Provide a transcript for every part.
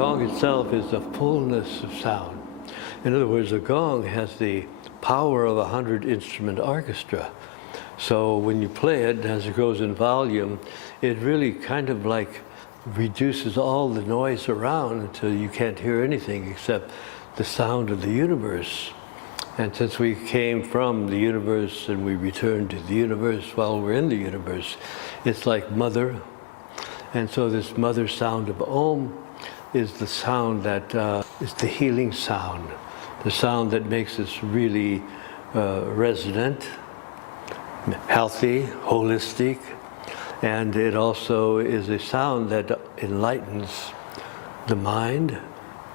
gong itself is the fullness of sound. In other words, a gong has the power of a 100-instrument orchestra. So when you play it, as it grows in volume, it really kind of like reduces all the noise around until you can't hear anything except the sound of the universe. And since we came from the universe and we return to the universe while we're in the universe, it's like mother. And so this mother sound of Om is the sound that is the healing sound, the sound that makes us really resonant, healthy, holistic. And it also is a sound that enlightens the mind,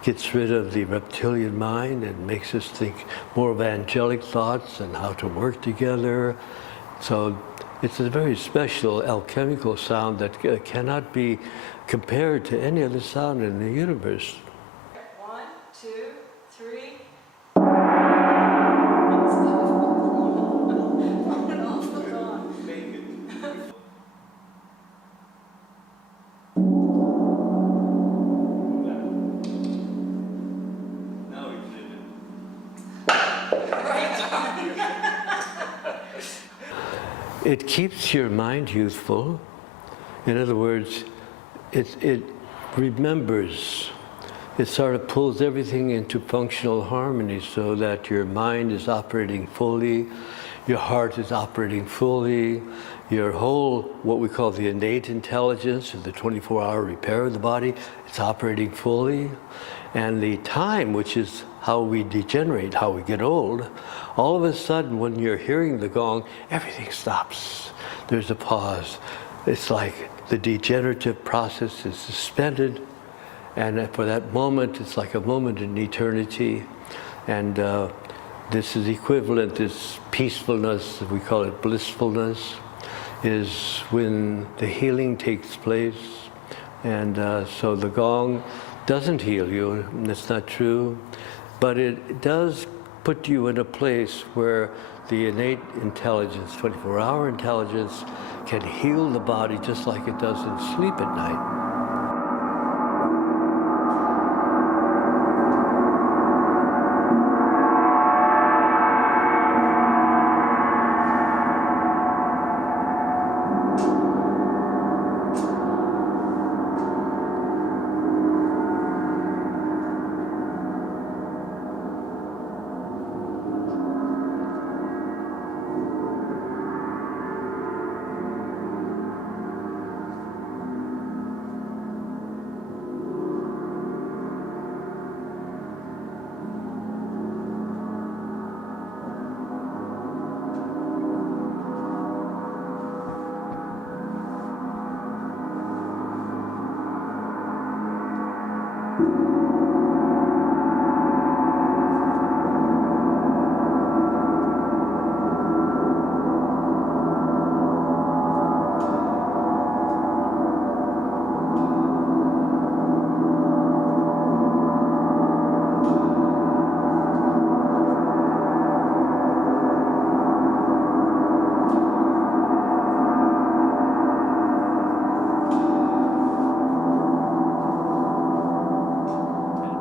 gets rid of the reptilian mind and makes us think more of angelic thoughts and how to work together. So it's a very special alchemical sound that cannot be compared to any other sound in the universe. 1, 2, 3. It keeps your mind youthful. In other words, it remembers. It sort of pulls everything into functional harmony so that your mind is operating fully, your heart is operating fully, your whole, what we call the innate intelligence, or the 24-hour repair of the body, it's operating fully. And the time, which is how we degenerate, how we get old, all of a sudden when you're hearing the gong, everything stops. There's a pause. It's like the degenerative process is suspended, and for that moment, it's like a moment in eternity. And this is equivalent, this peacefulness, we call it blissfulness, is when the healing takes place. And so the gong doesn't heal you, that's not true, but it does put you in a place where the innate intelligence, 24-hour intelligence, can heal the body just like it does in sleep at night.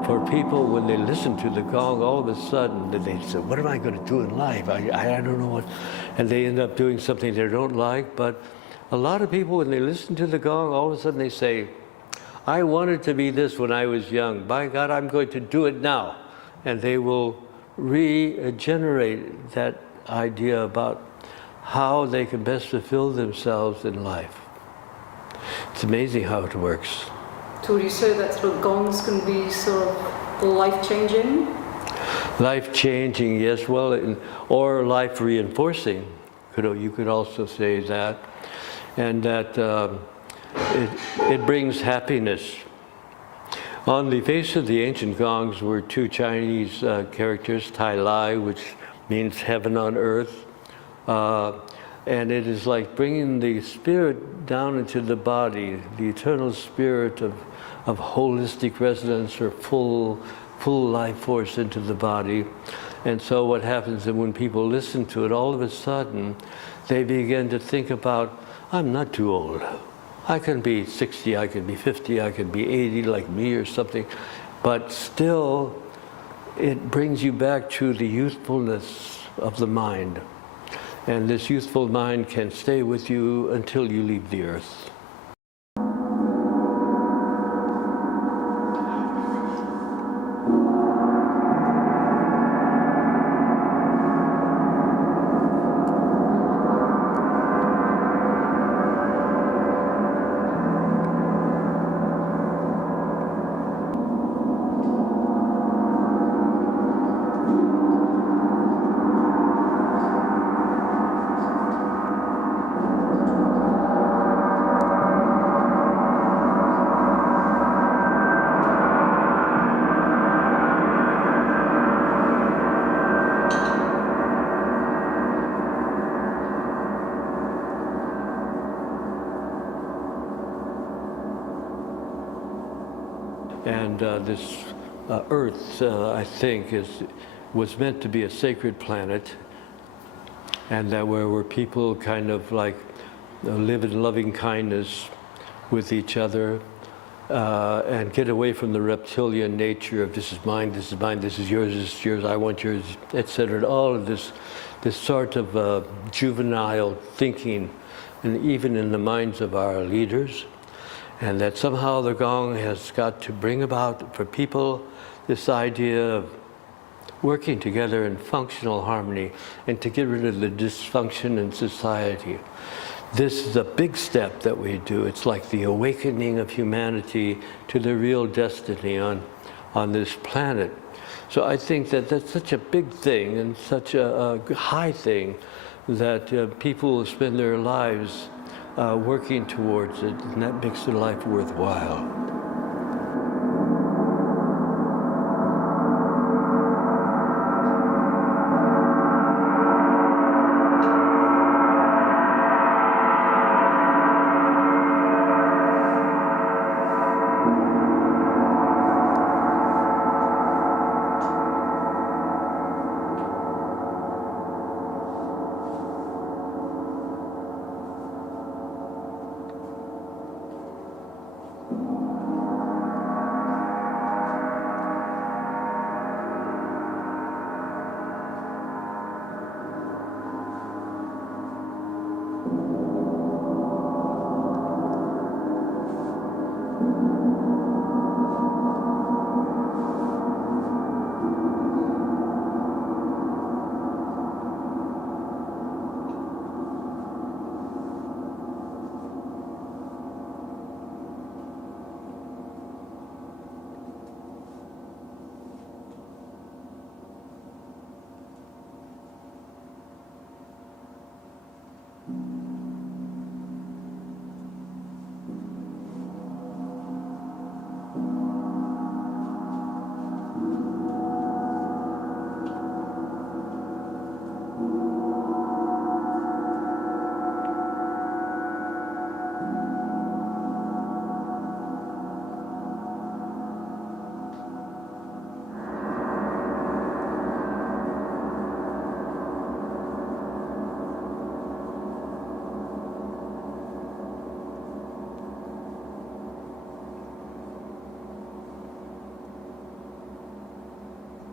For people, when they listen to the gong, all of a sudden they say, what am I going to do in life? I don't know what, and they end up doing something they don't like. But a lot of people, when they listen to the gong, all of a sudden they say, I wanted to be this when I was young. By God, I'm going to do it now. And they will regenerate that idea about how they can best fulfill themselves in life. It's amazing how it works. So would you say that sort of gongs can be sort of life-changing? Life-changing, yes, well, or life-reinforcing. You could also say that. And that it brings happiness. On the face of the ancient gongs were two Chinese characters, Tai Lai, which means heaven on earth. And it is like bringing the spirit down into the body, the eternal spirit of holistic resonance or full life force into the body. And so what happens is when people listen to it, all of a sudden, they begin to think about, I'm not too old. I can be 60, I can be 50, I can be 80 like me or something, but still it brings you back to the youthfulness of the mind. And this youthful mind can stay with you until you leave the earth. And this Earth, I think, was meant to be a sacred planet, and that where people kind of like live in loving kindness with each other, and get away from the reptilian nature of this is mine, this is mine, this is yours, I want yours, etc. All of this sort of juvenile thinking, and even in the minds of our leaders. And that somehow the gong has got to bring about for people this idea of working together in functional harmony and to get rid of the dysfunction in society. This is a big step that we do. It's like the awakening of humanity to their real destiny on this planet. So I think that that's such a big thing and such a high thing that people will spend their lives working towards it, and that makes their life worthwhile.